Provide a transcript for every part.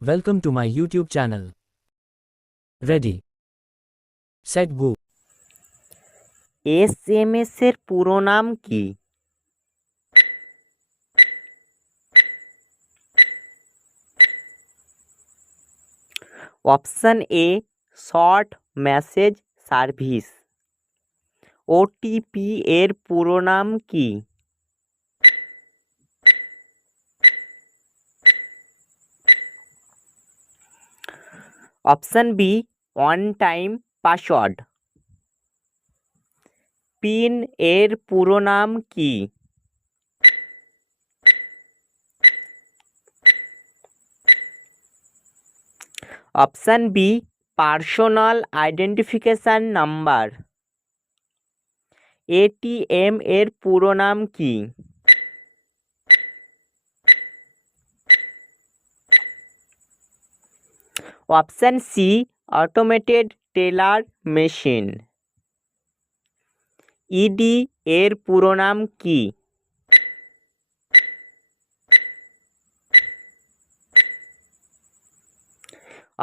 Welcome to my YouTube channel. Ready. Set, go. S M S এর পুরো নাম কি option A short message service OTP এর পুরো নাম কি option B one time password PIN এর পুরো নাম কি? Option B personal identification number ATM এর পুরো নাম কি? Option C automated teller machine ED এর পুরো নাম কি?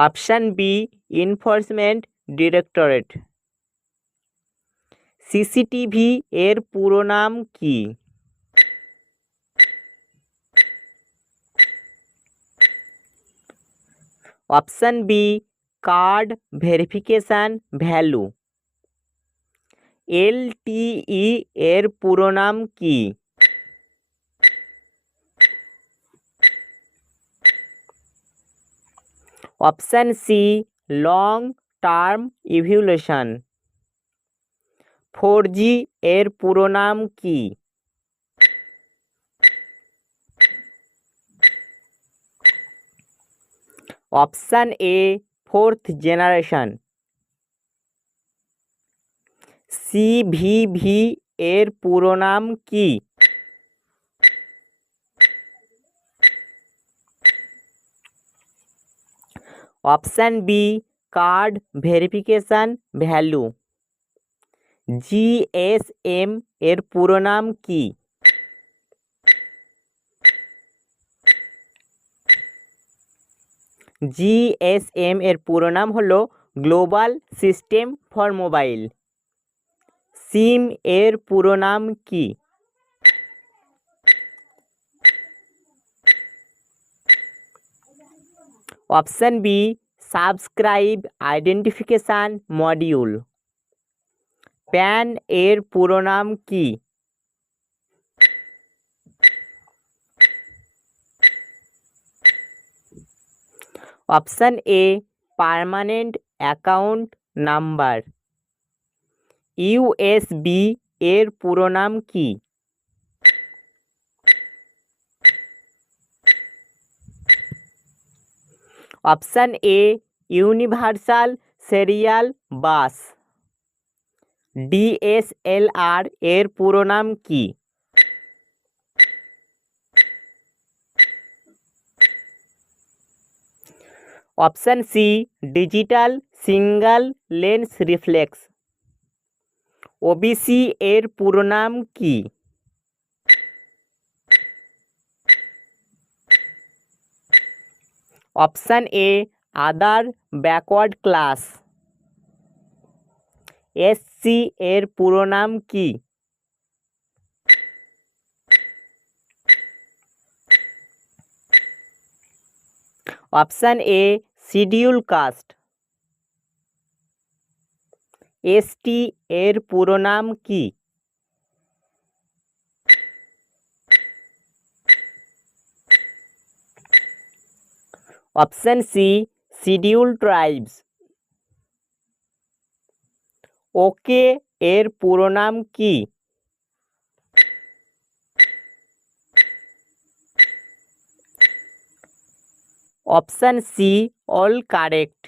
Option B enforcement directorate CCTV এর পুরো নাম কি? Option B card verification value LTE এর পুরো নাম কি option C long term evaluation four G এর পুরো নাম কি option A, fourth generation. CVV এর পুরো নাম কি? Option B, card verification value. GSM এর পুরো নাম কি? জিএসএম এর পুরো নাম হলো global system for mobile. SIM এর পুরো নাম কি? Option B, subscribe identification module. PAN এর পুরো নাম কি? Option A, permanent account number. USB এর পুরো নাম কি? Option A, universal serial bus. DSLR এর পুরো নাম কি? Option C, digital single lens reflex. OBC এর পুরো নাম কি? Option A, other backward class. SC এর পুরো নাম কি? Option A schedule caste ST এর পুরো নাম কি option C schedule tribes OK এর পুরো নাম কি অপশান সি অল কারেক্ট